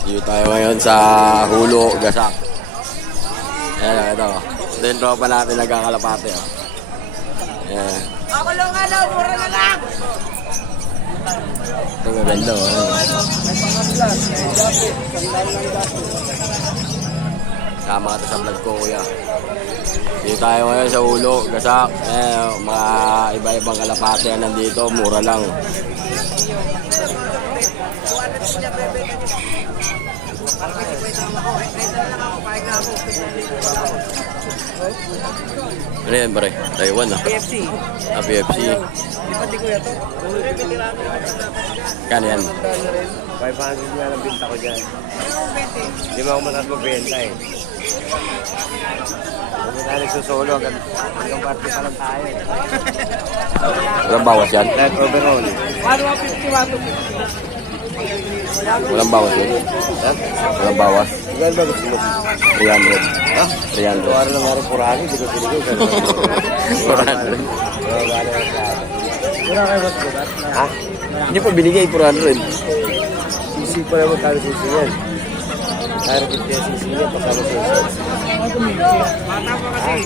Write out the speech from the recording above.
Dito tayo ngayon sa Hulo, Gasak. Ayan, ito. Ito yung tropa natin nagkakalapate. Ayan. Ako lang alaw, mura na lang! Ito maganda. Sama ka sa vlog ko, kuya. Dito tayo ngayon sa Hulo, Gasak. Mga iba-ibang kalapate yan nandito. Mura lang. Ano yan, pare? Taiwan, ah. PFC. Ah, PFC. Pati ko yan to. Kano yan? 500 nga lang binta ko dyan. Hindi mo ako mataas magbenta eh. Hindi na nagsusolo hanggang party pa lang tayo. Walang bawas yan? Light overall. 150, 150. Walang bawas yun? Walang bawas? Ilan ba gusto mo? 300. Ha? 300. Ito araw na nga rin purani, hindi ko pinigay. 400. Wala kayo mas bukat? Ha? Hindi pa binigay 400. Sisi pa naman tayo sisi yan. Kaya rin kaya sisi yan, pagkalo sisi. Bata pa kasi.